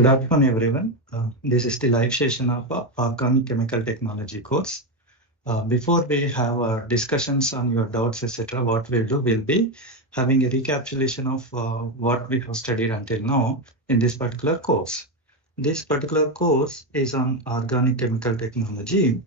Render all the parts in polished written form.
Good afternoon, everyone. This is the live session of Organic Chemical Technology course. Before we have discussions on your doubts, etc., what we'll do will be having a recapitulation of what we have studied until now in this particular course. This particular course is on Organic Chemical Technology.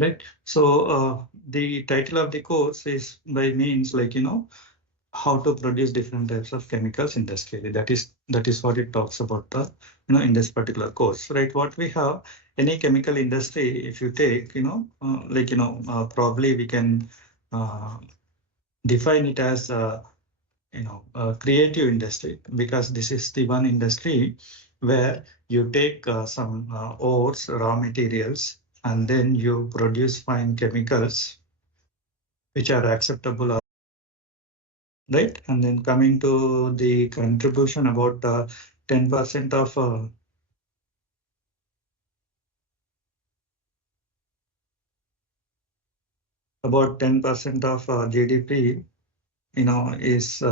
Right. So the title of the course is by means like, how to produce different types of chemicals industrially. That is what it talks about in this particular course, right? What we have, any chemical industry, if you take, probably we can define it as a creative industry, because this is the one industry where you take some ores, raw materials, and then you produce fine chemicals which are acceptable, right? And then coming to the contribution, about 10% of GDP, is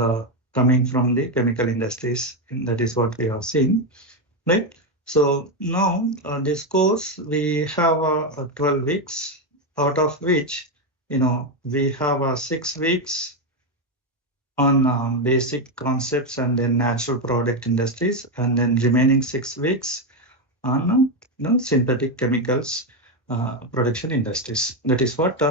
coming from the chemical industries, and that is what we have seen, right? So now this course, we have 12 weeks, out of which, we have 6 weeks on basic concepts and then natural product industries, and then remaining 6 weeks on synthetic chemicals production industries. That is what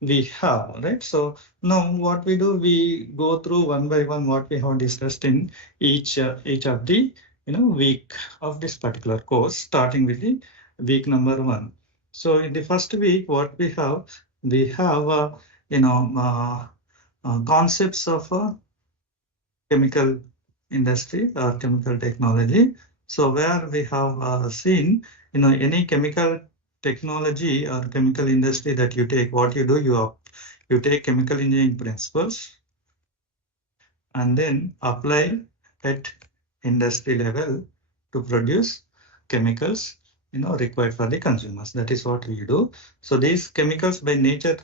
we have, right? So now what we do, we go through one by one what we have discussed in each of the week of this particular course, starting with the week number 1. So in the first week, what we have concepts of chemical industry or chemical technology. So where we have seen, any chemical technology or chemical industry that you take, what you do, you take chemical engineering principles and then apply at industry level to produce chemicals required for the consumers. That is what we do. So these chemicals, by nature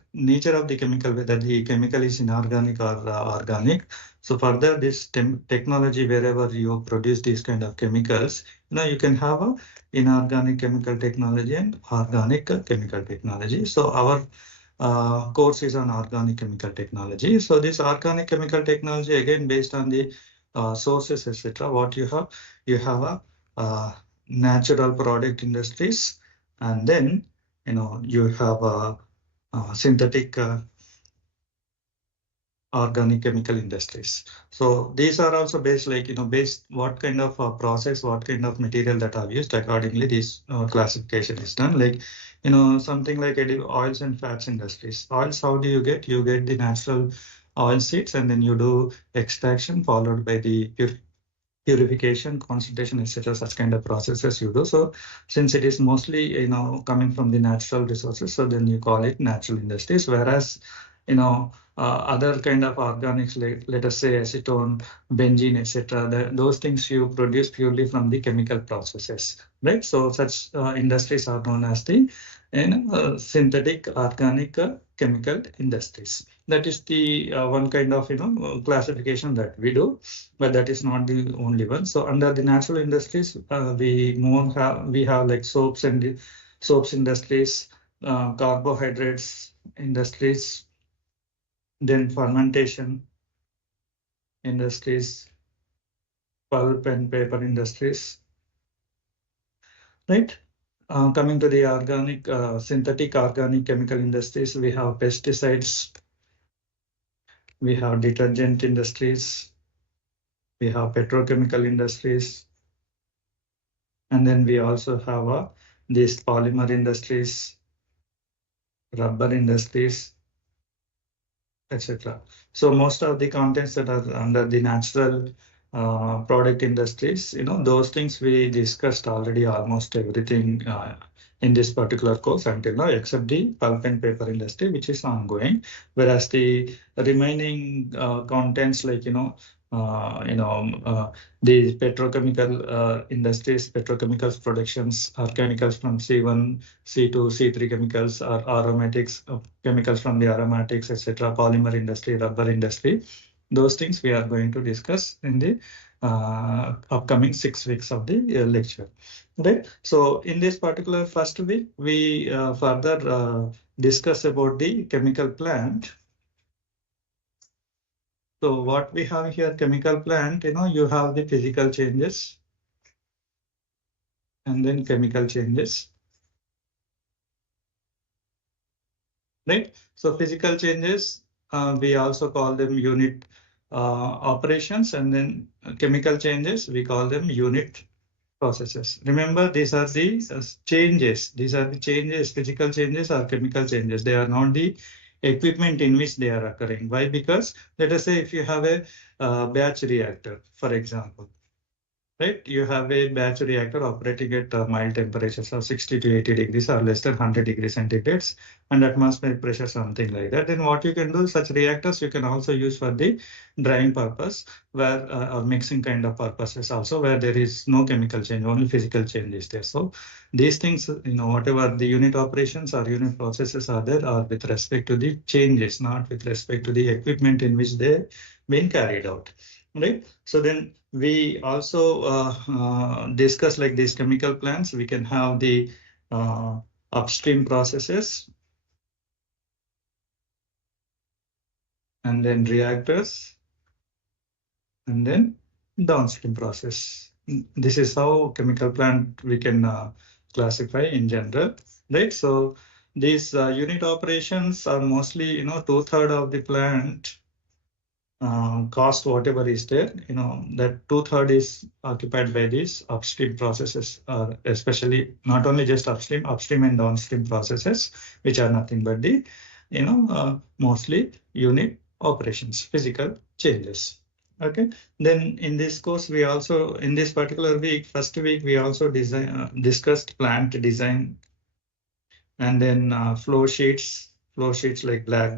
of the chemical, whether the chemical is inorganic or organic. So further, this technology, wherever you produce these kind of chemicals, you can have a inorganic chemical technology and organic chemical technology. So our course is on organic chemical technology. So this organic chemical technology, again, based on the sources, etc. What you have a natural product industries, and then you have a synthetic organic chemical industries. So these are also based, based what kind of process, what kind of material that are used, accordingly this classification is done. Like something like oils and fats industries. Oils, how do you get? You get the natural oil seeds, and then you do extraction followed by the purification, concentration, etc. Such kind of processes you do. So since it is mostly coming from the natural resources, so then you call it natural industries. Whereas other kind of organics, let us say acetone, benzene, etc. Those things you produce purely from the chemical processes, right? So such industries are known as the synthetic organic chemical industries. That is the one kind of classification that we do, but that is not the only one. So under the natural industries, we have like soaps industries, carbohydrates industries, then fermentation industries, pulp and paper industries, right? Coming to the organic, synthetic organic chemical industries, we have pesticides, we have detergent industries, we have petrochemical industries, and then we also have these polymer industries, rubber industries, etc. So most of the contents that are under the natural product industries, those things we discussed already, almost everything in this particular course until now, except the pulp and paper industry, which is ongoing. Whereas the remaining contents, like the petrochemical industries, petrochemicals productions, or chemicals from C1, C2, C3 chemicals, or aromatics, chemicals from the aromatics, etc., polymer industry, rubber industry. Those things we are going to discuss in the upcoming 6 weeks of the lecture. Right. So in this particular first week, we further discuss about the chemical plant. So what we have here, chemical plant, you have the physical changes and then chemical changes. Right. So physical changes, we also call them unit operations, and then chemical changes, we call them unit processes. Remember, these are the changes. These are the changes, physical changes or chemical changes. They are not the equipment in which they are occurring. Why? Because let us say if you have a batch reactor, for example, right? You have a batch reactor operating at mild temperatures of 60 to 80 degrees or less than 100 degrees centigrades and atmospheric pressure, something like that. Then what you can do, such reactors you can also use for the drying purpose, where or mixing kind of purposes also, where there is no chemical change, only physical change is there. So these things, whatever the unit operations or unit processes are there, are with respect to the changes, not with respect to the equipment in which they been carried out. Right. So then we also discuss like these chemical plants. We can have the upstream processes and then reactors and then downstream process. This is how chemical plant we can classify in general, right? So these unit operations are mostly, 2/3 of the plant cost, whatever is there, that 2/3 is occupied by these upstream processes, especially not only just upstream and downstream processes, which are nothing but the, mostly unit operations, physical changes. Okay. Then in this course, we also, in this particular week, first week, we also discussed plant design, and then flow sheets like block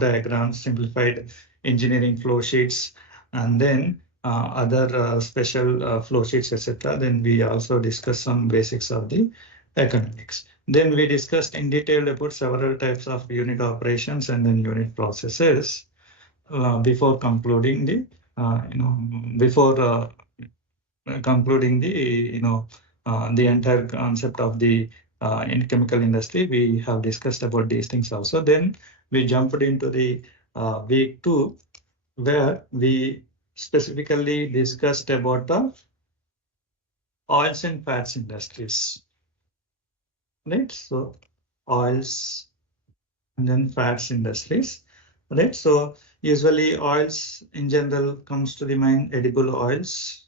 diagrams, simplified engineering flow sheets, and then other special flow sheets, etc. Then we also discussed some basics of the economics. Then we discussed in detail about several types of unit operations and then unit processes before concluding the, the entire concept of the in chemical industry. We have discussed about these things also. Then we jumped into the week 2, where we specifically discussed about the oils and fats industries. Right. So oils and then fats industries. Right. So usually oils in general comes to the mind, edible oils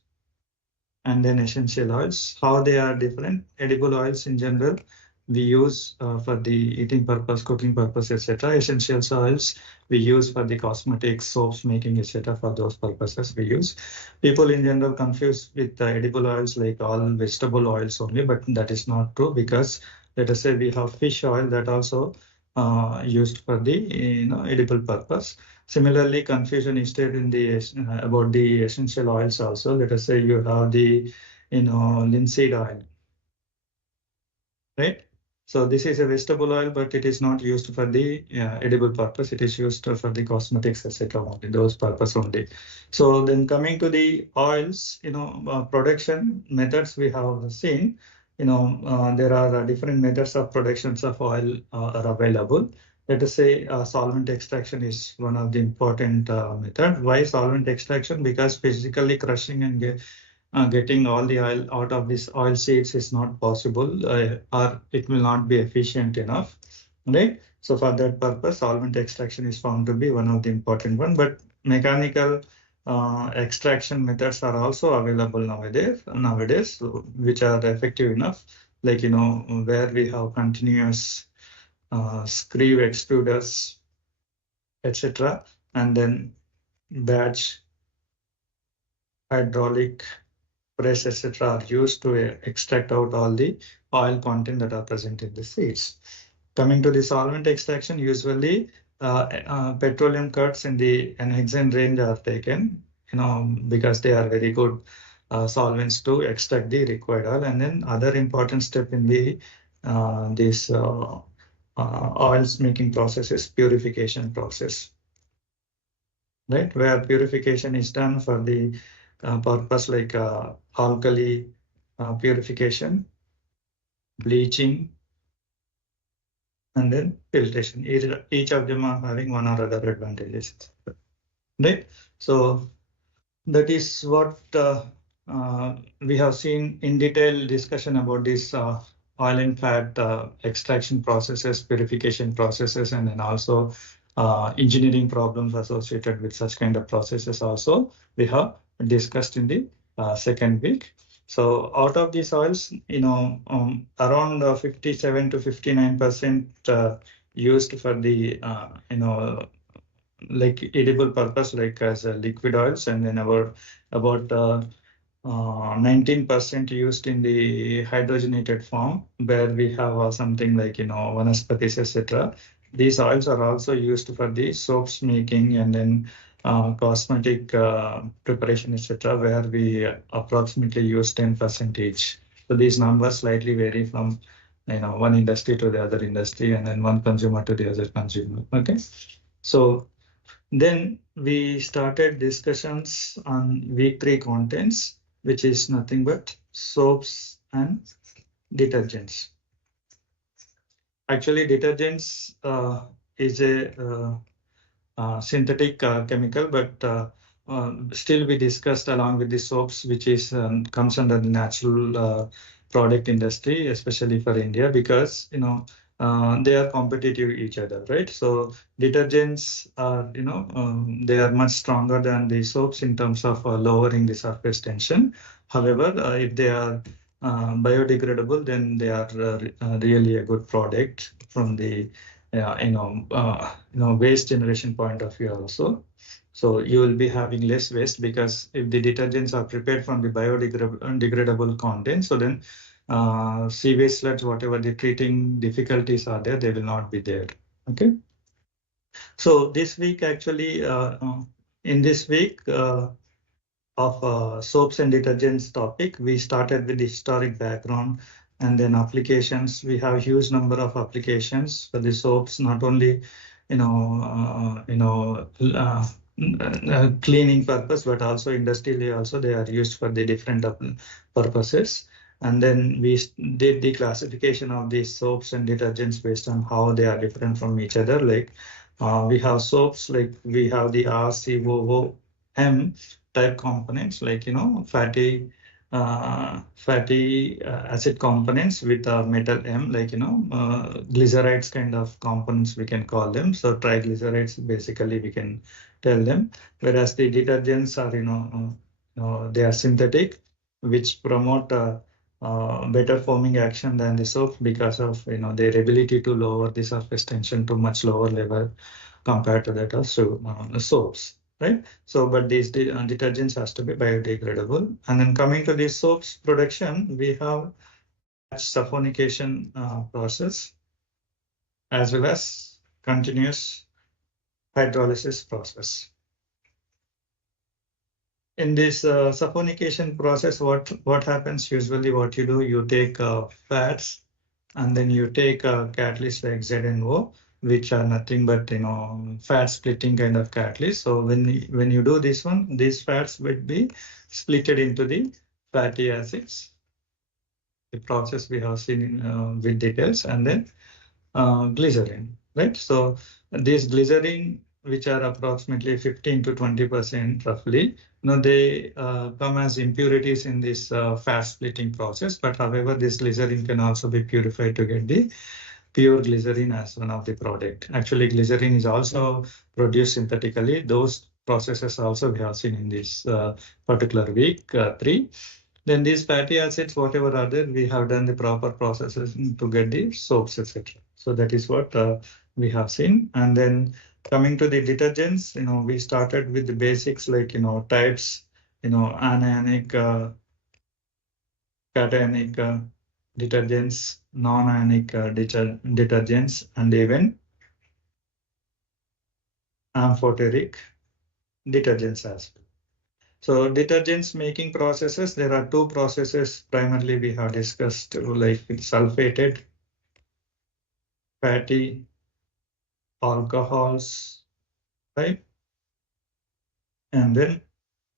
and then essential oils. How they are different? Edible oils in general we use for the eating purpose, cooking purpose, etc. Essential oils we use for the cosmetics, soaps making, etc. For those purposes we use. People in general confuse with edible oils like all vegetable oils only, but that is not true, because let us say we have fish oil that also used for the edible purpose. Similarly, confusion is there in the about the essential oils also. Let us say you have the linseed oil, right? So this is a vegetable oil, but it is not used for the edible purpose. It is used for the cosmetics, etc. Only those purpose only. So then coming to the oils, production methods we have seen. There are different methods of productions of oil are available. Let us say solvent extraction is one of the important method. Why solvent extraction? Because physically crushing and getting all the oil out of this oil seeds is not possible, or it will not be efficient enough, right? So for that purpose, solvent extraction is found to be one of the important one. But mechanical extraction methods are also available nowadays, which are effective enough, like where we have continuous screw extruders, etc., and then batch hydraulic press, etc., are used to extract out all the oil content that are present in the seeds. Coming to the solvent extraction, usually petroleum cuts in the hexane range are taken, because they are very good solvents to extract the required oil. And then other important step in the this oils making process is purification process, right? Where purification is done for the purpose like alkali purification, bleaching, and then filtration. Each of them are having one or other advantages, right? So that is what we have seen in detail discussion about this oil and fat extraction processes, purification processes, and then also engineering problems associated with such kind of processes also we have discussed in the second week. So out of these oils, around 57 to 59% used for the, like edible purpose, like as liquid oils, and then about 19% used in the hydrogenated form, where we have something like vanaspati, etc. These oils are also used for the soaps making and then cosmetic preparation, etc., where we approximately use 10% each. So these numbers slightly vary from one industry to the other industry, and then one consumer to the other consumer. Okay, so then we started discussions on week 3 contents, which is nothing but soaps and detergents. Actually, detergents is a synthetic chemical, but still we discussed along with the soaps, which is comes under the natural product industry, especially for India, because they are competitive each other, right? So detergents are they are much stronger than the soaps in terms of lowering the surface tension. However, if they are biodegradable, then they are really a good product from the waste generation point of view also. So you will be having less waste, because if the detergents are prepared from the biodegradable content, so then sewage sludge, whatever the treating difficulties are there, they will not be there. Okay. So this week, actually, in this week of soaps and detergents topic, we started with the historic background and then applications. We have a huge number of applications for the soaps, not only cleaning purpose, but also industrially also they are used for the different purposes. And then we did the classification of these soaps and detergents based on how they are different from each other. Like we have soaps, like we have the RCOOM type components, like fatty acid components with a metal M, like glycerides kind of components we can call them. So triglycerides basically we can tell them. Whereas the detergents are they are synthetic, which promote better foaming action than the soap because of their ability to lower the surface tension to much lower level compared to that of soaps, right? So, but these detergents has to be biodegradable. And then coming to the soaps production, we have saponification process as well as continuous hydrolysis process. In this saponification process, what happens usually? What you do, you take fats, and then you take catalysts like ZNO, which are nothing but fat splitting kind of catalyst. So when you do this one, these fats will be splitted into the fatty acids. The process we have seen with details, and then glycerin, right? So these glycerin, which are approximately 15 to 20% roughly, they come as impurities in this fat splitting process. But however, this glycerin can also be purified to get the pure glycerin as one of the product. Actually, glycerin is also produced synthetically. Those processes also we have seen in this particular week 3. Then these fatty acids, whatever are there, we have done the proper processes to get the soaps, etc. So that is what we have seen. And then coming to the detergents, we started with the basics like types, anionic cationic detergents, non-ionic detergents, and even amphoteric detergents as well. So detergents making processes, there are two processes primarily we have discussed, like sulfated fatty alcohols, right? And then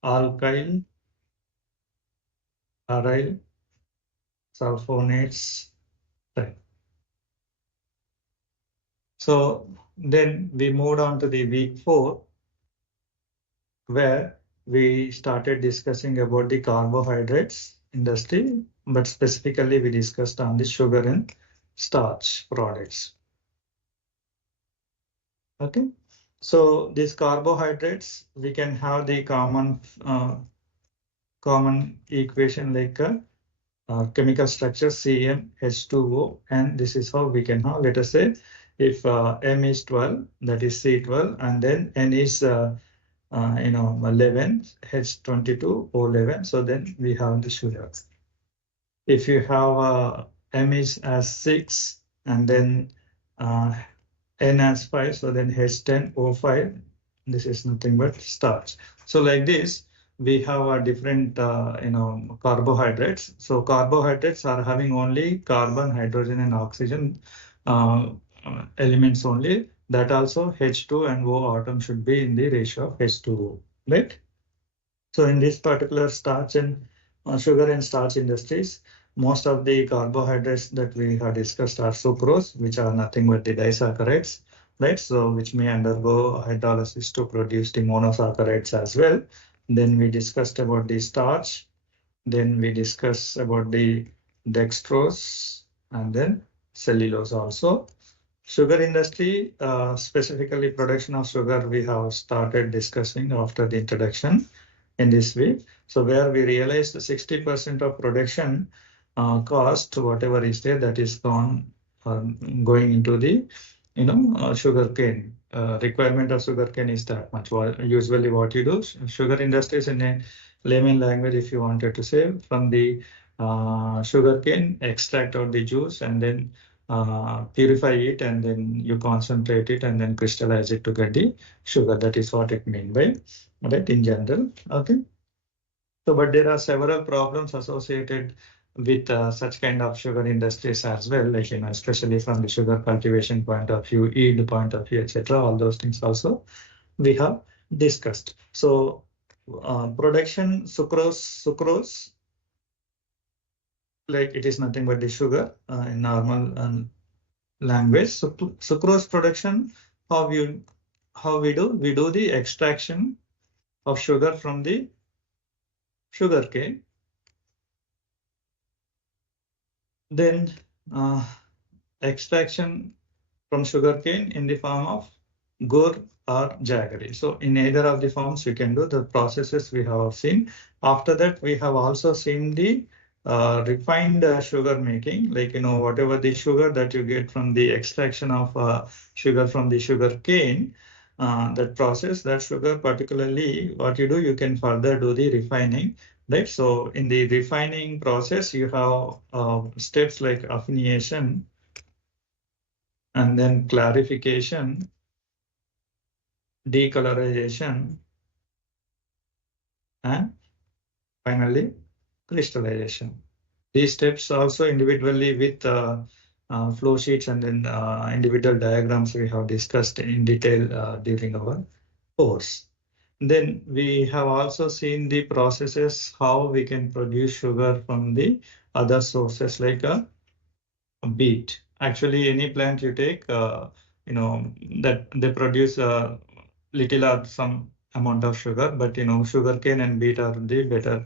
alkyl, aryl sulfonates, right? So then we moved on to the week 4, where we started discussing about the carbohydrates industry, but specifically we discussed on the sugar and starch products. Okay, so these carbohydrates, we can have the common equation like chemical structure CmH2O, and this is how we can have. Let us say if M is 12, that is C12, and then N is 11, H22, O11. So then we have the sugar. If you have M is as 6 and then N as 5, so then H10, O5. This is nothing but starch. So like this, we have a different carbohydrates. So carbohydrates are having only carbon, hydrogen, and oxygen elements only. That also H2 and O atom should be in the ratio of H2O, right? So in this particular starch and sugar and starch industries, most of the carbohydrates that we have discussed are sucrose, which are nothing but the disaccharides, right? So which may undergo hydrolysis to produce the monosaccharides as well. Then we discussed about the starch. Then we discussed about the dextrose and then cellulose also. Sugar industry, specifically production of sugar, we have started discussing after the introduction in this week. So where we realized 60% of production cost, whatever is there, that is gone going into the sugar cane. Requirement of sugar cane is that much. Usually what you do, sugar industries in a layman language, if you wanted to say, from the sugar cane, extract out the juice and then purify it, and then you concentrate it and then crystallize it to get the sugar. That is what it means by, right, in general. Okay. So, but there are several problems associated with such kind of sugar industries as well, like, especially from the sugar cultivation point of view, yield point of view, etc. All those things also we have discussed. So, production sucrose, like it is nothing but the sugar in normal language. So, sucrose production, how we do the extraction of sugar from the sugar cane. Then extraction from sugarcane in the form of gur or jaggery. So in either of the forms we can do the processes we have seen. After that, we have also seen the refined sugar making, like, whatever the sugar that you get from the extraction of sugar from the sugar cane, that process, that sugar particularly, what you do, you can further do the refining. Right. So in the refining process, you have steps like affination and then clarification, decolorization, and finally crystallization. These steps also individually with flow sheets and then individual diagrams we have discussed in detail during our course. Then we have also seen the processes how we can produce sugar from the other sources like a beet. Actually, any plant you take, that they produce little or some amount of sugar, but sugar cane and beet are the better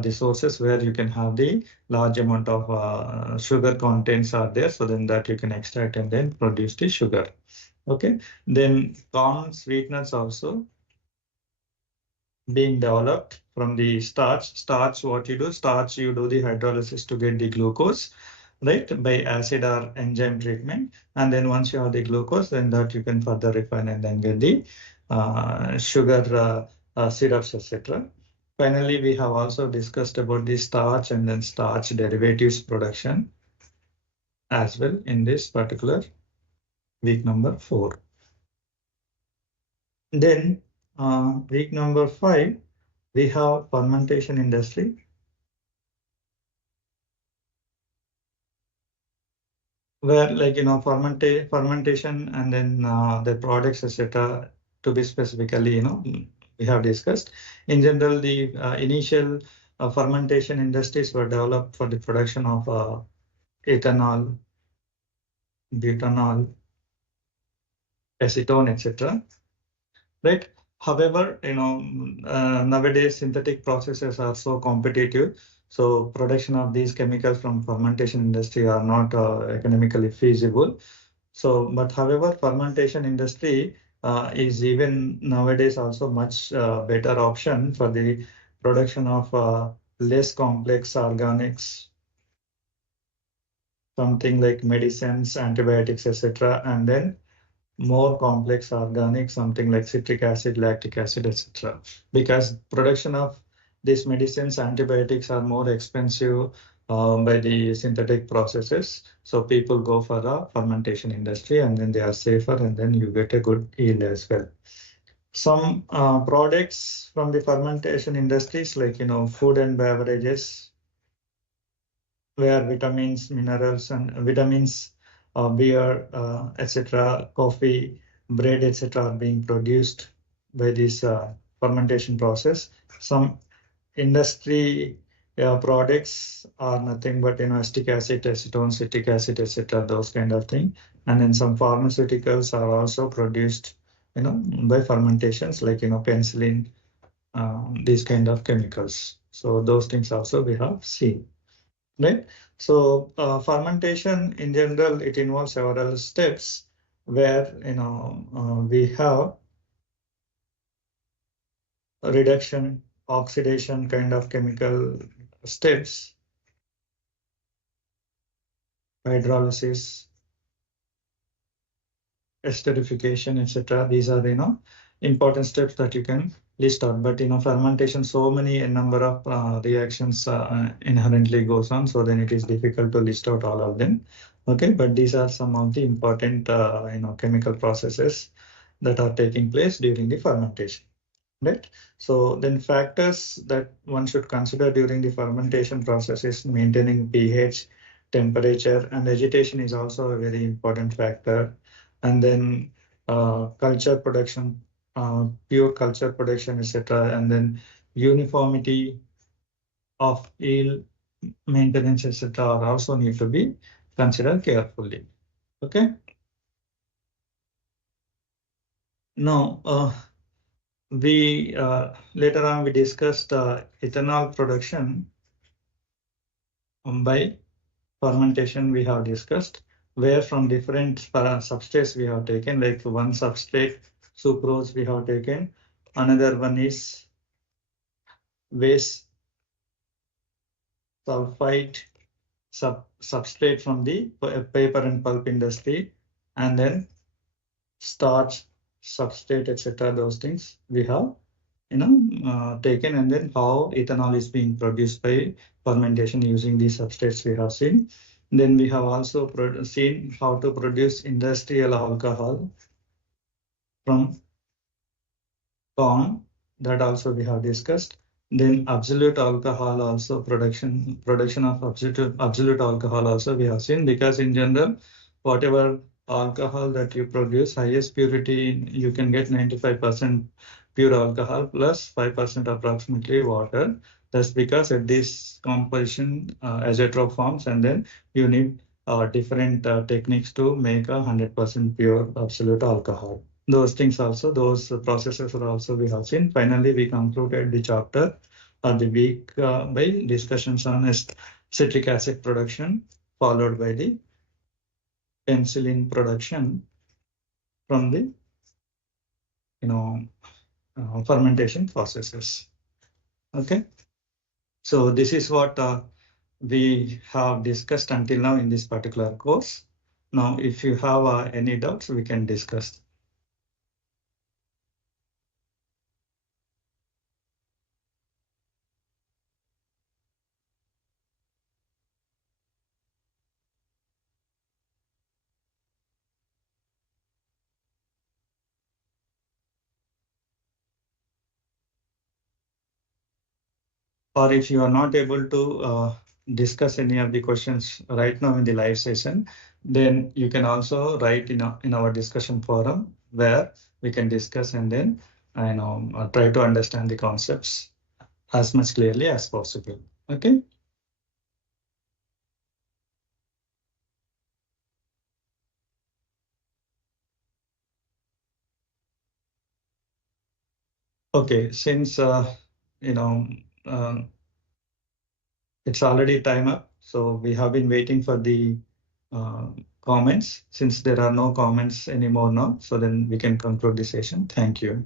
the sources where you can have the large amount of sugar contents are there. So then that you can extract and then produce the sugar. Okay. Then corn sweeteners also being developed from the starch. Starch, what you do? Starch, you do the hydrolysis to get the glucose, right, by acid or enzyme treatment. And then once you have the glucose, then that you can further refine and then get the sugar syrups, etc. Finally, we have also discussed about the starch and then starch derivatives production as well in this particular week number 4. Then week number 5, we have fermentation industry, where fermentation and then the products, etc. To be specifically, we have discussed. In general, the initial fermentation industries were developed for the production of ethanol, butanol, acetone, etc. Right? However, nowadays synthetic processes are so competitive, so production of these chemicals from fermentation industry are not economically feasible. So, but however, fermentation industry is even nowadays also much better option for the production of less complex organics, something like medicines, antibiotics, etc., and then more complex organic, something like citric acid, lactic acid, etc. Because production of these medicines, antibiotics are more expensive by the synthetic processes. So people go for a fermentation industry and then they are safer and then you get a good yield as well. Some products from the fermentation industries like, food and beverages, where vitamins, minerals, and vitamins, beer, etc., coffee, bread, etc., are being produced by this fermentation process. Some industry products are nothing but acetic acid, acetone, citric acid, etc., those kind of thing. And then some pharmaceuticals are also produced, by fermentations like penicillin, these kind of chemicals. So those things also we have seen. Right. So fermentation in general, it involves several steps where we have reduction, oxidation kind of chemical steps, hydrolysis, esterification, etc. These are important steps that you can list out. But fermentation, so many a number of reactions inherently goes on, so then it is difficult to list out all of them. Okay, but these are some of the important chemical processes that are taking place during the fermentation. Right. So then factors that one should consider during the fermentation process is maintaining pH, temperature, and agitation is also a very important factor. And then culture production, pure culture production, etc. And then uniformity of yield, maintenance, etc. are also need to be considered carefully. Okay. Now, we later on we discussed ethanol production by fermentation. We have discussed where from different substrates we have taken, like one substrate sucrose we have taken, another one is waste sulfite substrate from the paper and pulp industry, and then starch substrate, etc. Those things we have taken, and then how ethanol is being produced by fermentation using these substrates we have seen. Then we have also seen how to produce industrial alcohol from corn, that also we have discussed. Then absolute alcohol also production of absolute alcohol also we have seen, because in general, whatever alcohol that you produce, highest purity, you can get 95% pure alcohol plus 5% approximately water. That's because at this composition azeotrope forms, and then you need different techniques to make 100% pure absolute alcohol. Those things also, those processes are also we have seen. Finally, we concluded the chapter or the week by discussions on citric acid production, followed by the penicillin production from the fermentation processes. Okay, so this is what we have discussed until now in this particular course. Now, if you have any doubts, we can discuss. or if you are not able to discuss any of the questions right now in the live session, then you can also write in our discussion forum where we can discuss and then try to understand the concepts as much clearly as possible. Okay. Okay. Since you know it's already time up, so we have been waiting for the uh, comments. Since there are no comments anymore now, so then we can conclude the session. Thank you.